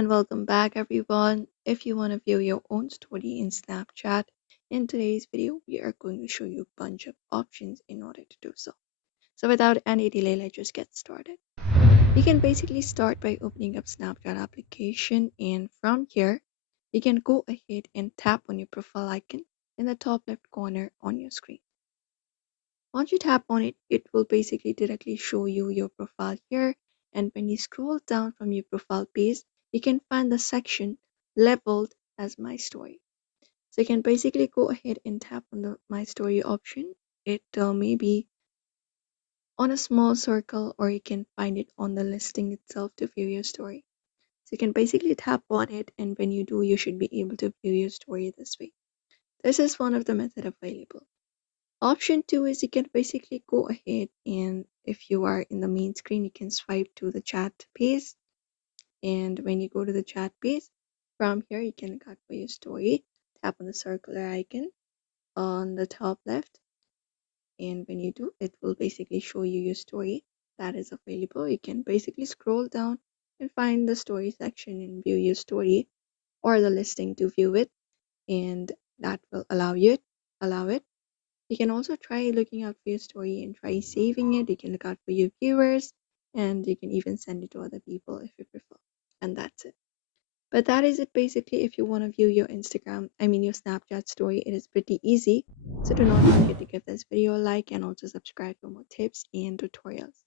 and welcome back everyone. If you want to view your own story in Snapchat, in today's video we are going to show you a bunch of options in order to do so. So without any delay, let's just get started. You can basically start by opening up Snapchat application, and from here you can go ahead and tap on your profile icon in the top left corner on your screen. Once you tap on it, it will basically directly show you your profile here. And when you scroll down from your profile page, you can find the section labeled as My Story. So you can basically go ahead and tap on the My Story option. It may be on a small circle, or you can find it on the listing itself to view your story. So you can basically tap on it, and when you do, you should be able to view your story this way. This is one of the methods available. Option 2 is you can basically go ahead, and if you are in the main screen, you can swipe to the chat page. And when you go to the chat page, from here you can cut for your story. Tap on the circular icon on the top left. And when you do, it will basically show you your story that is available. You can basically scroll down and find the story section and view your story, or the listing to view it. And that will allow it. You can also try looking out for your story and try saving it. You can look out for your viewers, and you can even send it to other people if you prefer. And that's it. But that is it basically. If you want to view your your Snapchat story, it is pretty easy. So do not forget to give this video a like and also subscribe for more tips and tutorials.